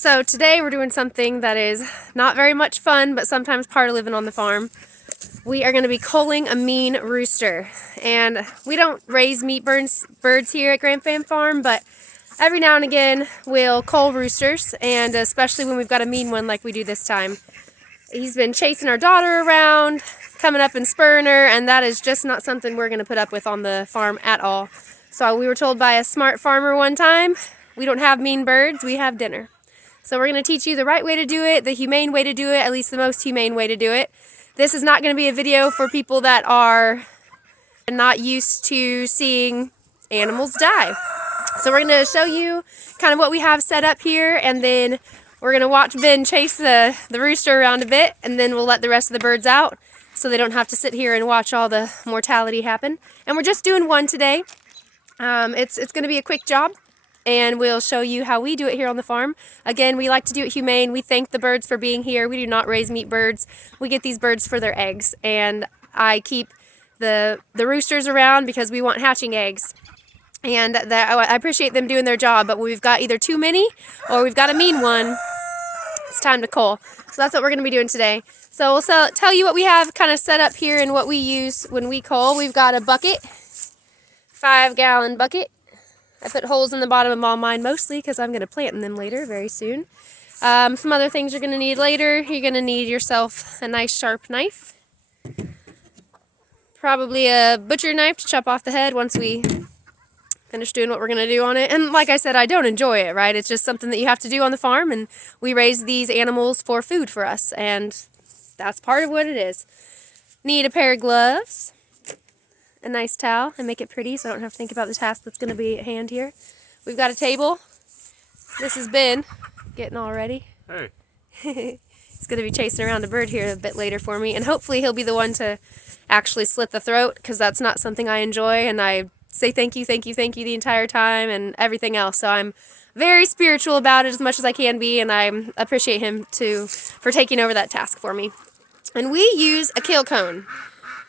So today we're doing something that is not very much fun, but sometimes part of living on the farm. We are going to be culling a mean rooster. And we don't raise meat birds here at Grand Fam Farm, but every now and again we'll cull roosters, and especially when we've got a mean one like we do this time. He's been chasing our daughter around, coming up and spurring her, and that is just not something we're going to put up with on the farm at all. So we were told by a smart farmer one time, we don't have mean birds, we have dinner. So we're going to teach you the right way to do it, the humane way to do it, at least the most humane way to do it. This is not going to be a video for people that are not used to seeing animals die. So we're going to show you kind of what we have set up here, and then we're going to watch Ben chase the rooster around a bit, and then we'll let the rest of the birds out so they don't have to sit here and watch all the mortality happen. And we're just doing one today. It's going to be a quick job, and we'll show you how we do it here on the farm. Again, we like to do it humane. We thank the birds for being here. We do not raise meat birds. We get these birds for their eggs, and I keep the roosters around because we want hatching eggs. And I appreciate them doing their job, but when we've got either too many or we've got a mean one, it's time to cull. So that's what we're going to be doing today. So we'll tell you what we have kind of set up here and what we use when we cull. We've got a bucket, 5-gallon bucket. I put holes in the bottom of all mine mostly because I'm going to plant in them later, very soon. Some other things you're going to need later. You're going to need yourself a nice sharp knife. Probably a butcher knife to chop off the head once we finish doing what we're going to do on it. And like I said, I don't enjoy it, right? It's just something that you have to do on the farm, and we raise these animals for food for us, and that's part of what it is. Need a pair of gloves, a nice towel, and make it pretty so I don't have to think about the task that's going to be at hand here. We've got a table. This has Ben getting all ready. Hey. He's going to be chasing around a bird here a bit later for me, and hopefully he'll be the one to actually slit the throat, because that's not something I enjoy, and I say thank you the entire time and everything else. So I'm very spiritual about it as much as I can be, and I appreciate him for taking over that task for me. And we use a kill cone.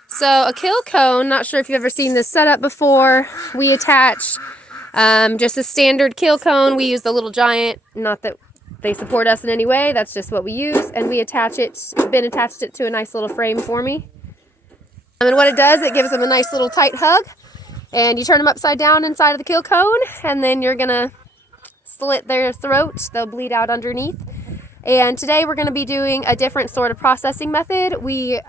So a kill cone, not sure if you've ever seen this setup before. We attach just a standard kill cone. We use the little giant, not that they support us in any way, that's just what we use, and we attach it. Ben attached it to a nice little frame for me. And what it does, it gives them a nice little tight hug. And you turn them upside down inside of the kill cone, and then you're going to slit their throat. They'll bleed out underneath. And today we're going to be doing a different sort of processing method. We've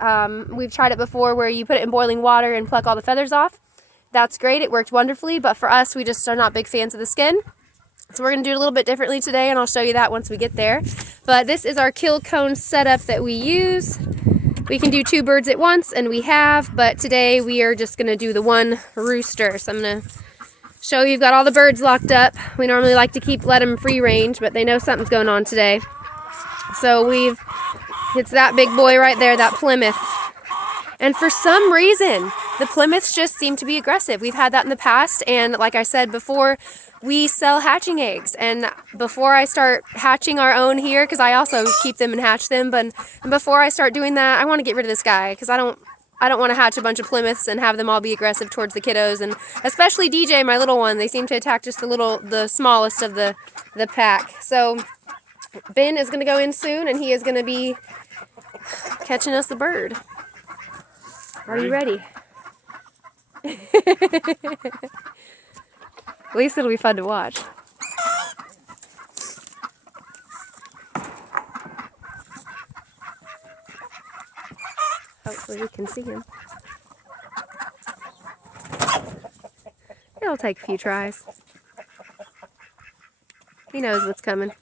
tried it before where you put it in boiling water and pluck all the feathers off. That's great. It worked wonderfully, but for us, we just are not big fans of the skin. So we're going to do it a little bit differently today, and I'll show you that once we get there. But this is our kill cone setup that we use. We can do 2 birds at once, and we have, but today we are just going to do the one rooster. So I'm going to show you, you've got all the birds locked up. We normally like to let them free range, but they know something's going on today. So it's that big boy right there, that Plymouth. And for some reason, the Plymouths just seem to be aggressive. We've had that in the past, and like I said before, we sell hatching eggs, and before I start hatching our own here, because I also keep them and hatch them, but before I start doing that, I want to get rid of this guy, because I don't want to hatch a bunch of Plymouths and have them all be aggressive towards the kiddos, and especially DJ, my little one. They seem to attack just the smallest of the pack. So Ben is going to go in soon, and he is going to be catching us the bird. Are you ready? At least it'll be fun to watch. Hopefully we can see him. It'll take a few tries. He knows what's coming.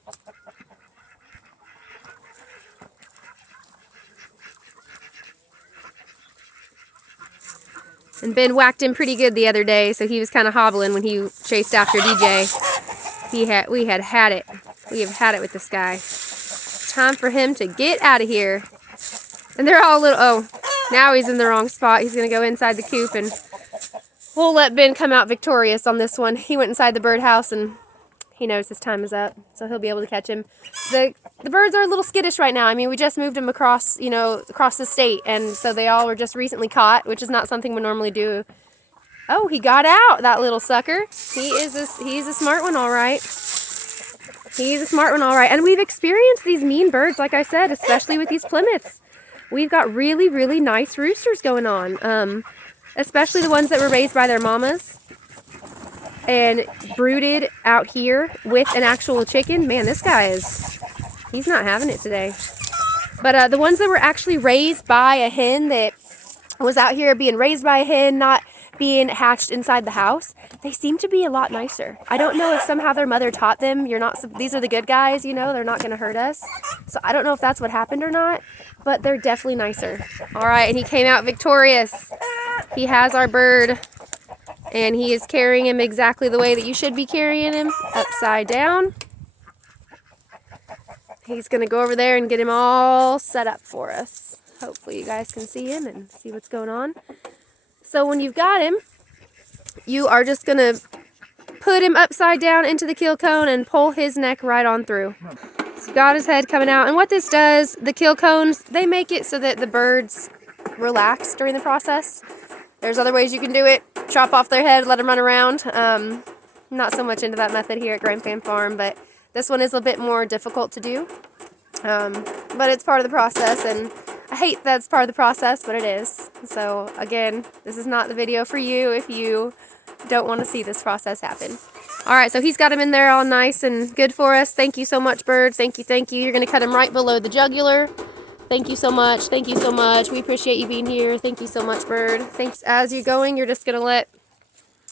And Ben whacked him pretty good the other day, so he was kind of hobbling when he chased after DJ. We have had it with this guy. It's time for him to get out of here. And they're all now he's in the wrong spot. He's going to go inside the coop, and we'll let Ben come out victorious on this one. He went inside the birdhouse, and he knows his time is up, so he'll be able to catch him. The birds are a little skittish right now. I mean, we just moved them across the state, and so they all were just recently caught, which is not something we normally do. Oh, he got out, that little sucker. He's a smart one, all right. He's a smart one, all right. And we've experienced these mean birds, like I said, especially with these Plymouths. We've got really, really nice roosters going on, especially the ones that were raised by their mamas and brooded out here with an actual chicken. Man, this guy he's not having it today. But the ones that were actually raised by a hen that was out here being raised by a hen, not being hatched inside the house, they seem to be a lot nicer. I don't know if somehow their mother taught them, these are the good guys, you know, they're not going to hurt us. So I don't know if that's what happened or not, but they're definitely nicer. All right, and he came out victorious. He has our bird, and he is carrying him exactly the way that you should be carrying him, upside down. He's going to go over there and get him all set up for us. Hopefully you guys can see him and see what's going on. So when you've got him, you are just going to put him upside down into the kill cone and pull his neck right on through. So you got his head coming out. And what this does, the kill cones, they make it so that the birds relax during the process. There's other ways you can do it. Chop off their head, let them run around. Not so much into that method here at Grand Fan Farm, but this one is a bit more difficult to do. But it's part of the process, and I hate that it's part of the process, but it is. So again, this is not the video for you if you don't want to see this process happen. All right, so he's got him in there all nice and good for us. Thank you so much, bird. Thank you, thank you. You're going to cut him right below the jugular. Thank you so much. Thank you so much. We appreciate you being here. Thank you so much, bird. Thanks. As you're going, you're just going to let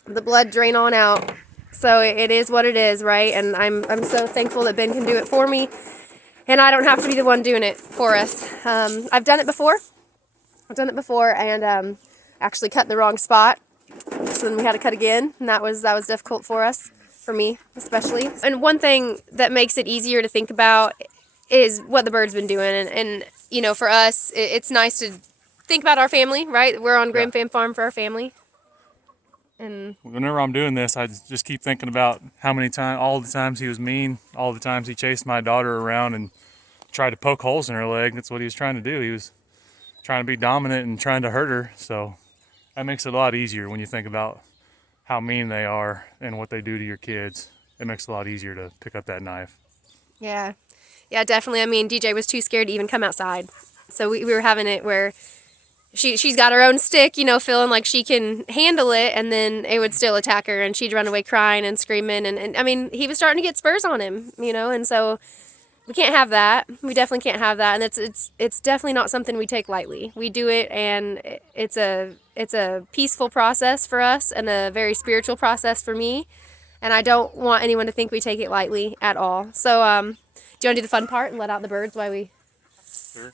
the blood drain on out. So it is what it is, right? And I'm so thankful that Ben can do it for me, and I don't have to be the one doing it for us. I've done it before. And actually cut in the wrong spot. So then we had to cut again, and that was difficult for us, for me especially. And one thing that makes it easier to think about is what the bird's been doing, and you know, for us, it's nice to think about our family, right? We're on Grand Fan Farm for our family. And whenever I'm doing this, I just keep thinking about how many times, all the times he was mean, all the times he chased my daughter around and tried to poke holes in her leg. That's what he was trying to do. He was trying to be dominant and trying to hurt her. So that makes it a lot easier when you think about how mean they are and what they do to your kids. It makes it a lot easier to pick up that knife. Yeah, definitely. I mean, DJ was too scared to even come outside. So we were having it where she's got her own stick, you know, feeling like she can handle it, and then it would still attack her, and she'd run away crying and screaming. And I mean, he was starting to get spurs on him, you know, and so we can't have that. We definitely can't have that, and it's definitely not something we take lightly. We do it, and it's a peaceful process for us and a very spiritual process for me, and I don't want anyone to think we take it lightly at all. So, do you want to do the fun part and let out the birds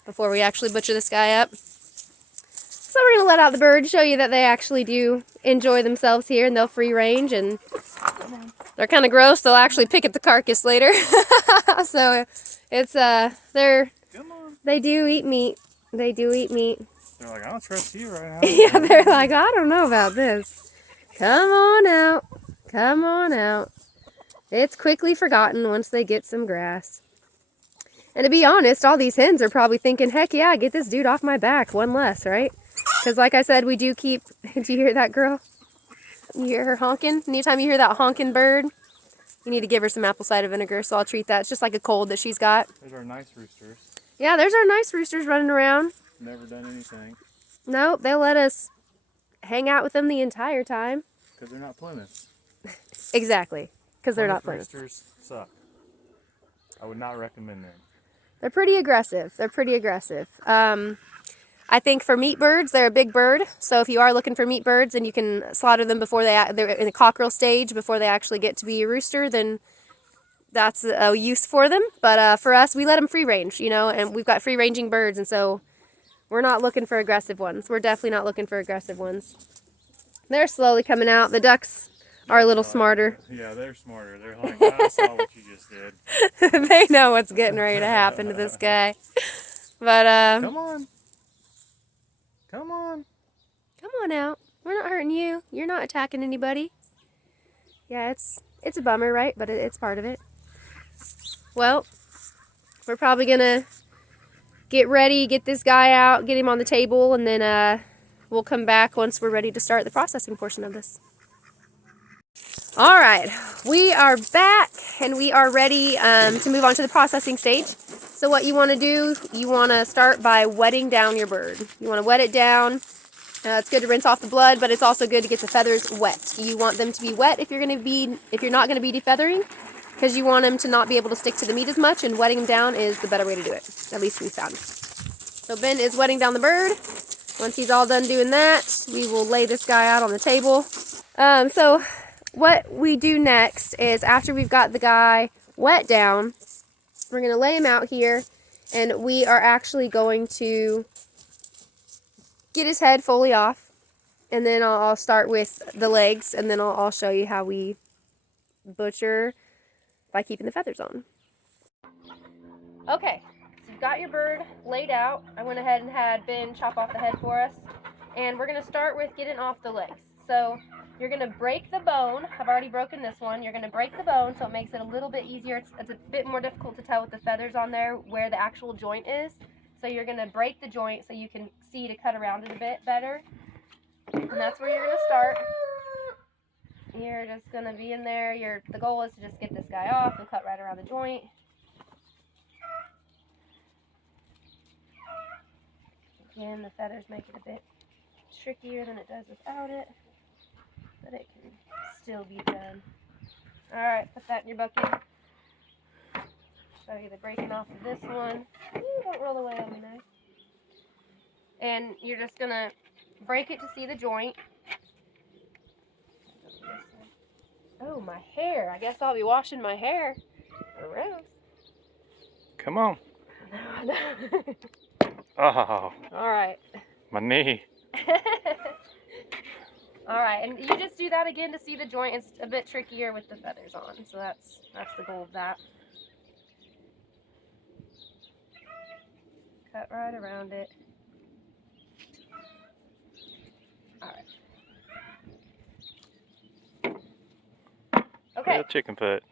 before we actually butcher this guy up? So we're going to let out the birds, show you that they actually do enjoy themselves here, and they'll free range, and they're kind of gross. They'll actually pick at the carcass later. So it's, they do eat meat. They do eat meat. They're like, I don't trust you right now. Yeah, they're like, I don't know about this. Come on out. Come on out. It's quickly forgotten once they get some grass. And to be honest, all these hens are probably thinking, heck yeah, get this dude off my back, one less, right? Because like I said, we do keep... Do you hear that girl? You hear her honking? Anytime you hear that honking bird, you need to give her some apple cider vinegar, so I'll treat that. It's just like a cold that she's got. There's our nice roosters. Yeah, there's our nice roosters running around. Never done anything. Nope, they'll let us hang out with them the entire time. Because they're not Plymouths. Exactly, because they're not Plymouths. Roosters suck. I would not recommend them. They're pretty aggressive. I think for meat birds, they're a big bird. So if you are looking for meat birds and you can slaughter them before they're in the cockerel stage, before they actually get to be a rooster, then that's a use for them. But for us, we let them free range, you know, and we've got free ranging birds. And so we're not looking for aggressive ones. We're definitely not looking for aggressive ones. They're slowly coming out. The ducks are a little smarter. Yeah, they're smarter. They're like, I saw what you just did. They know what's getting ready to happen to this guy. But come on. Come on. Come on out. We're not hurting you. You're not attacking anybody. Yeah, it's a bummer, right? But it's part of it. Well, we're probably gonna get ready, get this guy out, get him on the table, and then we'll come back once we're ready to start the processing portion of this. All right, we are back and we are ready to move on to the processing stage. So what you want to do, you want to start by wetting down your bird. You want to wet it down. It's good to rinse off the blood, but it's also good to get the feathers wet. You want them to be wet if you're not going to be defeathering, because you want them to not be able to stick to the meat as much, and wetting them down is the better way to do it. At least we found. So Ben is wetting down the bird. Once he's all done doing that, we will lay this guy out on the table. So what we do next is, after we've got the guy wet down, we're going to lay him out here, and we are actually going to get his head fully off, and then I'll start with the legs, and then I'll show you how we butcher by keeping the feathers on. Okay, so you've got your bird laid out. I went ahead and had Ben chop off the head for us, and we're going to start with getting off the legs. So you're going to break the bone. I've already broken this one. You're going to break the bone so it makes it a little bit easier. It's a bit more difficult to tell with the feathers on there where the actual joint is. So you're going to break the joint so you can see to cut around it a bit better. And that's where you're going to start. You're just going to be in there. The goal is to just get this guy off and cut right around the joint. Again, the feathers make it a bit trickier than it does without it, but it can still be done. Alright, put that in your bucket. Show you the breaking off of this one. Ooh, don't roll away on me, knife. And you're just going to break it to see the joint. Oh, my hair. I guess I'll be washing my hair. Gross. Come on. No. Oh, Alright. my knee. Alright, and you just do that again to see the joint. It's a bit trickier with the feathers on, so that's the goal of that. Cut right around it. Alright. Okay. Real chicken foot.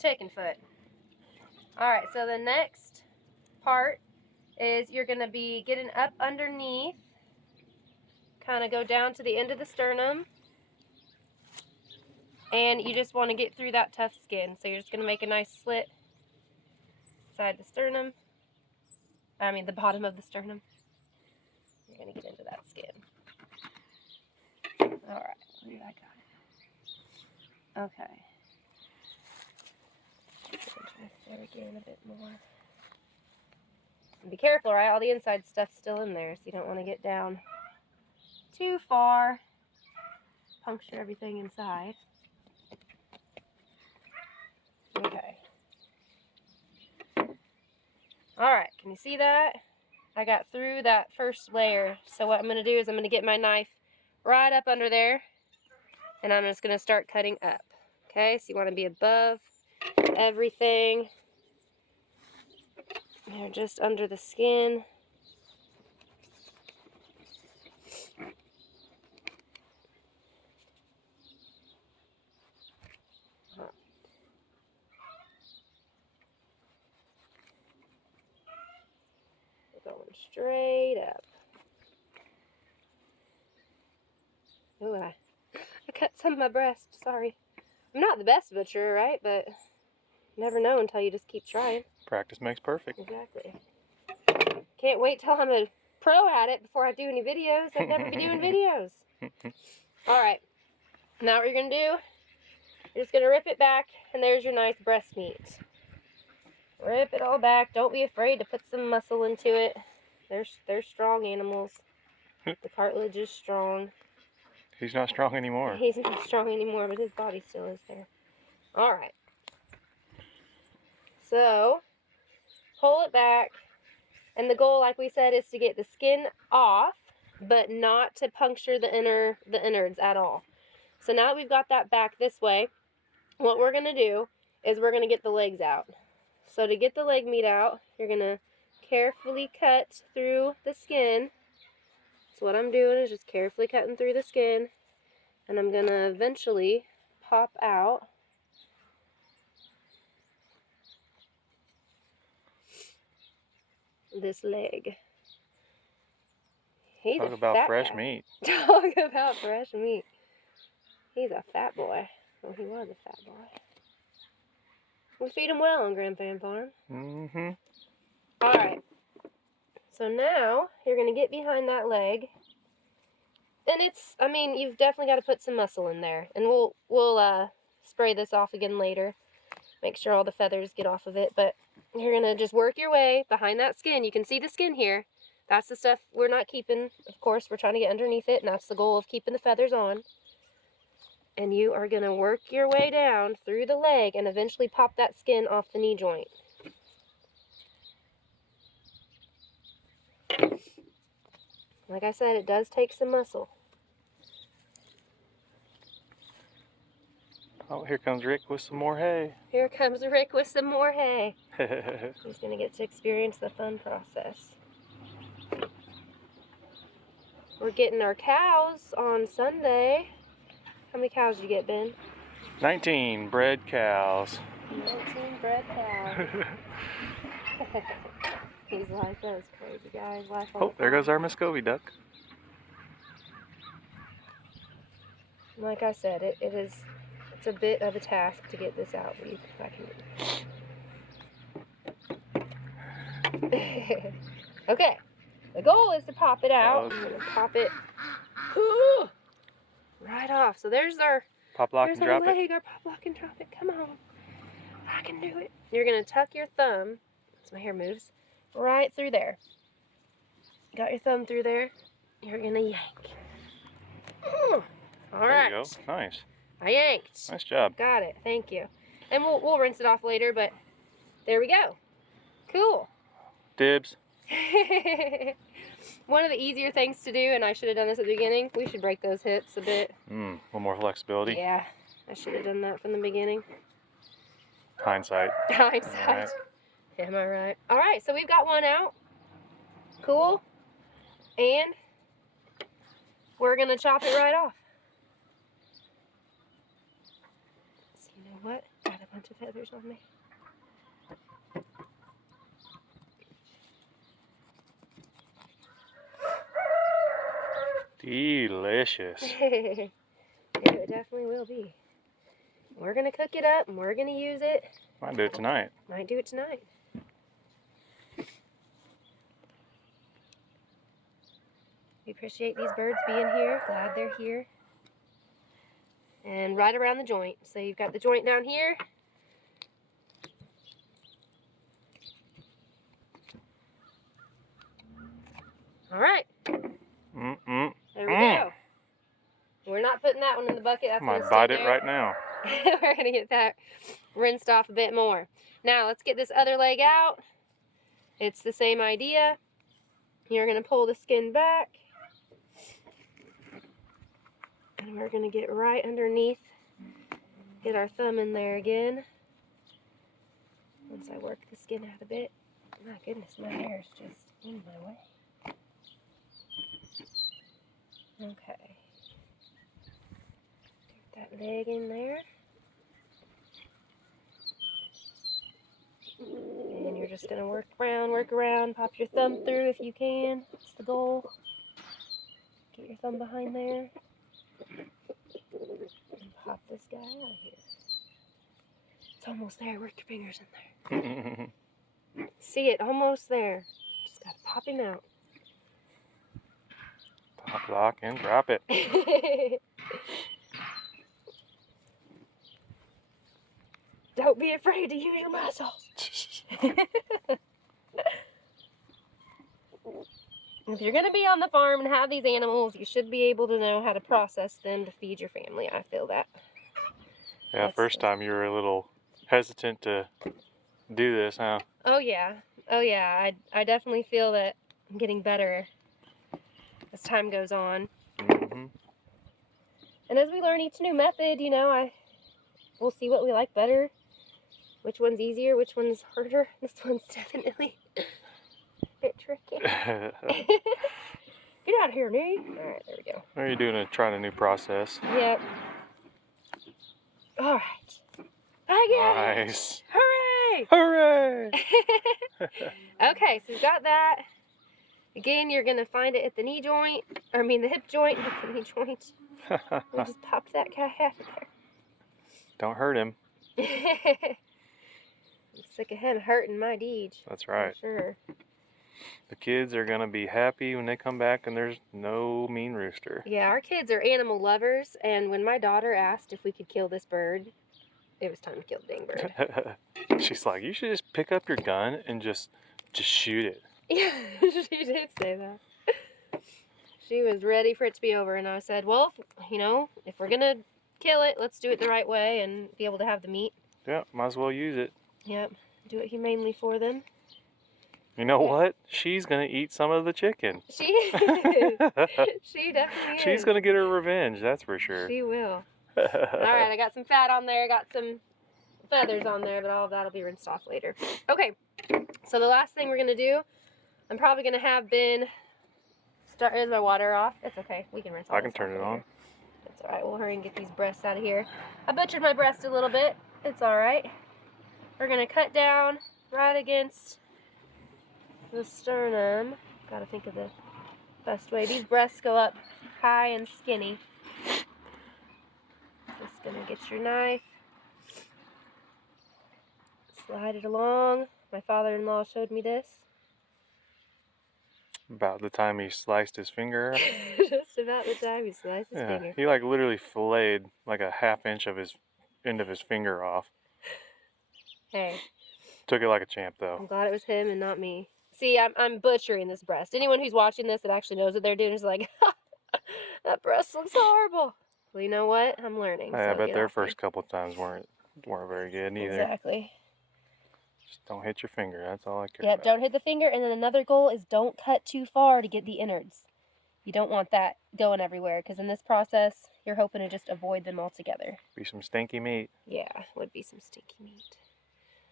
Chicken foot. Alright, so the next part is you're going to be getting up underneath, kind of go down to the end of the sternum, and you just want to get through that tough skin. So you're just going to make a nice slit inside the sternum. I mean the bottom of the sternum. You're going to get into that skin. Alright, I got it. Okay. There again a bit more. And be careful, right? All the inside stuff's still in there, so you don't want to get down too far. Puncture everything inside. Okay. Alright, can you see that? I got through that first layer. So what I'm going to do is I'm going to get my knife right up under there, and I'm just going to start cutting up. Okay, so you want to be above everything. They're just under the skin. We're going straight up. Ooh, I cut some of my breast. Sorry. I'm not the best butcher, right? But you never know until you just keep trying. Practice makes perfect. Exactly. Can't wait till I'm a pro at it before I do any videos. I'd never be doing videos. Alright. Now what you're going to do, you're just going to rip it back, and there's your nice breast meat. Rip it all back. Don't be afraid to put some muscle into it. They're strong animals. The cartilage is strong. He's not strong anymore. He's not strong anymore, but his body still is there. Alright. So, pull it back. And the goal, like we said, is to get the skin off, but not to puncture the innards at all. So now that we've got that back this way, what we're going to do is we're going to get the legs out. So to get the leg meat out, you're going to carefully cut through the skin. So what I'm doing is just carefully cutting through the skin, and I'm going to eventually pop out this leg. Talk about fresh meat. Talk about fresh meat. He's a fat boy. Oh, he was a fat boy. We feed him well on Grandfan Farm. Mm-hmm. Alright. So now, you're going to get behind that leg. And you've definitely got to put some muscle in there. And we'll spray this off again later. Make sure all the feathers get off of it. But you're going to just work your way behind that skin. You can see the skin here. That's the stuff we're not keeping. Of course, we're trying to get underneath it. And that's the goal of keeping the feathers on. And you are going to work your way down through the leg and eventually pop that skin off the knee joint. Like I said, it does take some muscle. Oh, here comes Rick with some more hay. Here comes Rick with some more hay. He's going to get to experience the fun process. We're getting our cows on Sunday. How many cows did you get, Ben? 19 bred cows. 19 bred cows. He's like those crazy guys. Oh, there goes our Muscovy duck. Like I said, it's a bit of a task to get this out, but I can do it. Okay, the goal is to pop it out. I'm gonna pop it right off. So there's our Pop lock and drop leg, it. our pop lock and drop it. Come on, I can do it. You're gonna tuck your thumb, as my hair moves, right through there. Got your thumb through there. You're gonna yank. All right. There you go. Nice. I yanked. Nice job. Got it. Thank you. And we'll rinse it off later, but there we go. Cool. Dibs. One of the easier things to do, and I should have done this at the beginning, we should break those hips a bit. A little more flexibility. Yeah, I should have done that from the beginning. Hindsight. Hindsight. Right. Am I right? All right, so we've got one out. Cool. And we're going to chop it right off. So you know what? Got a bunch of feathers on me. Delicious. Yeah, it definitely will be. We're going to cook it up and we're going to use it. Might do it tonight. Might do it tonight. We appreciate these birds being here. Glad they're here. And right around the joint. So you've got the joint down here. All right. There we go. We're not putting that one in the bucket. That's I might bite it right now. We're going to get that rinsed off a bit more. Now, let's get this other leg out. It's the same idea. You're going to pull the skin back. And we're going to get right underneath. Get our thumb in there again. Once I work the skin out a bit. My goodness, my hair is just in my way. Okay. Get that leg in there. And you're just going to work around, pop your thumb through if you can. That's the goal. Get your thumb behind there. And pop this guy out of here. It's almost there. Work your fingers in there. See it? Almost there. Just got to pop him out. Pop, lock, and drop it. Don't be afraid to use your muscles. If you're going to be on the farm and have these animals, you should be able to know how to process them to feed your family. I feel that. Yeah, first time you were a little hesitant to do this, huh? Oh, yeah. Oh, yeah. I definitely feel that I'm getting better as time goes on. And as we learn each new method, you know, we'll see what we like better. Which one's easier, which one's harder. This one's definitely a bit tricky. Get out of here, Nee. Alright, there we go. Are you trying a new process? Yep. Alright. Again! Nice. Hooray! Hooray! Okay, so we've got that. Again, you're going to find it at the knee joint. The hip joint, not the knee joint. We just popped that guy out of there. Don't hurt him. I'm sick of him hurting my Deej. That's right. For sure. The kids are going to be happy when they come back and there's no Mean Rooster. Yeah, our kids are animal lovers, and when my daughter asked if we could kill this bird, it was time to kill the dang bird. She's like, you should just pick up your gun and just shoot it. Yeah, she did say that. She was ready for it to be over, and I said, well, if we're going to kill it, let's do it the right way and be able to have the meat. Yeah, might as well use it. Yep, do it humanely for them. You know what? She's going to eat some of the chicken. She is. She definitely is. She's going to get her revenge, that's for sure. She will. All right, I got some fat on there, got some feathers on there, but all of that'll be rinsed off later. Okay, so the last thing we're going to do, I'm probably going to have Ben start. Is my water off? It's okay. We can rinse all I can this turn off it later. on. That's all right. We'll hurry and get these breasts out of here. I butchered my breast a little bit. It's all right. We're going to cut down right against the sternum. Got to think of the best way. These breasts go up high and skinny. Just going to get your knife. Slide it along. My father-in-law showed me this. About the time he sliced his finger. Just about the time he sliced his finger. He like literally filleted like a ½ inch of his end of his finger off. Hey. Took it like a champ though. I'm glad it was him and not me. See, I'm butchering this breast. Anyone who's watching this that actually knows what they're doing is like, that breast looks horrible. Well, you know what? I'm learning. I so bet get their off first couple of times weren't very good either. Exactly. Just don't hit your finger. That's all I care Yep, about. don't hit the finger. And then another goal is don't cut too far to get the innards. You don't want that going everywhere because in this process, you're hoping to just avoid them altogether. Be some stinky meat. Yeah, would be some stinky meat.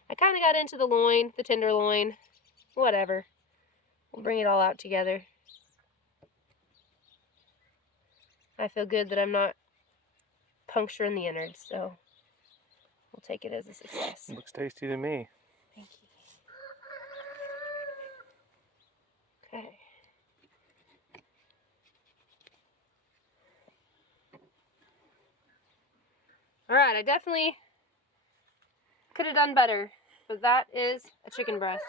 I kind of got into the loin, the tenderloin, whatever. We'll bring it all out together. I feel good that I'm not puncturing the innards, so we'll take it as a success. Looks tasty to me. Thank you. Okay. Alright, I definitely could have done better, but that is a chicken breast.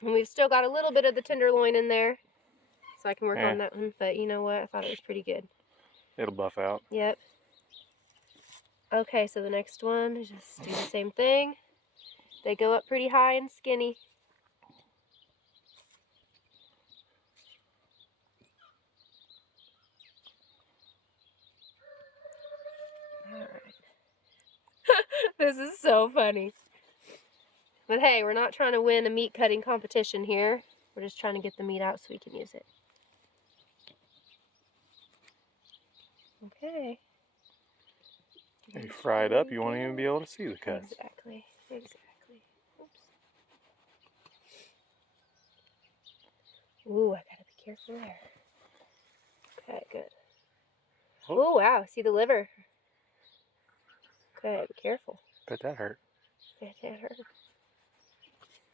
And we've still got a little bit of the tenderloin in there, so I can work on that one, but you know what? I thought it was pretty good. It'll buff out. Yep. Okay, so the next one, just do the same thing. They go up pretty high and skinny. Alright. This is so funny. But hey, we're not trying to win a meat cutting competition here. We're just trying to get the meat out so we can use it. Okay. If you fry it up, you won't even be able to see the cuts. Exactly. Oops. Ooh, I gotta be careful there. Okay, good. Oh, wow. See the liver. Okay, be careful. Bet that hurt. Bet that hurt.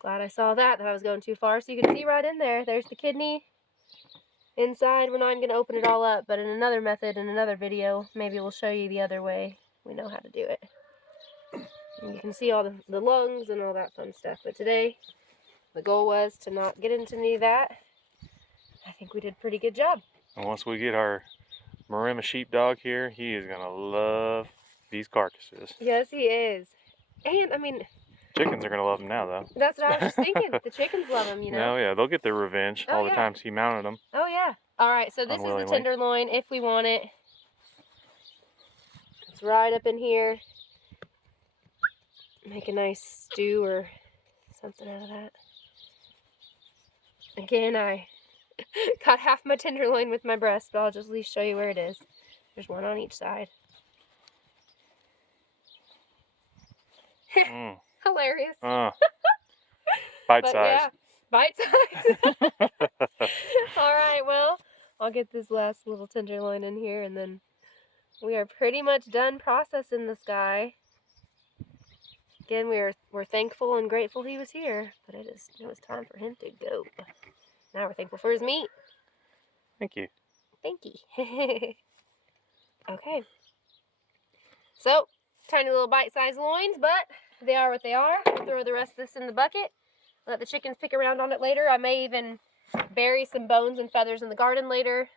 Glad I saw that I was going too far. So you can see right in there. There's the kidney inside. We're not even going to open it all up, but in another method, in another video, maybe we'll show you the other way we know how to do it. And you can see all the lungs and all that fun stuff. But today, the goal was to not get into any of that. I think we did a pretty good job. And once we get our Maremma sheepdog here, he is going to love these carcasses. Yes, he is. And, I mean... Chickens are going to love them now, though. That's what I was just thinking. The chickens love them, you know? Oh, yeah. They'll get their revenge all the times he mounted them. Oh, yeah. All right, so this is the tenderloin if we want it. It's right up in here. Make a nice stew or something out of that. Again, I got half my tenderloin with my breast, but I'll just at least show you where it is. There's one on each side. Hilarious. Bite size. Yeah, bite size. All right, well, I'll get this last little tenderloin in here, and then we are pretty much done processing this guy. Again, we're thankful and grateful he was here, but it was time for him to go. Now we're thankful for his meat. Thank you. Thank you. Okay. So, tiny little bite-sized loins, but they are what they are. I'll throw the rest of this in the bucket. Let the chickens pick around on it later. I may even bury some bones and feathers in the garden later.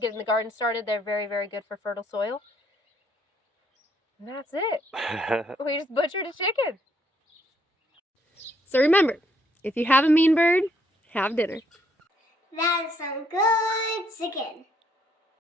Getting the garden started. They're very, very good for fertile soil. And that's it. We just butchered a chicken. So remember, if you have a mean bird, have dinner. That is some good chicken.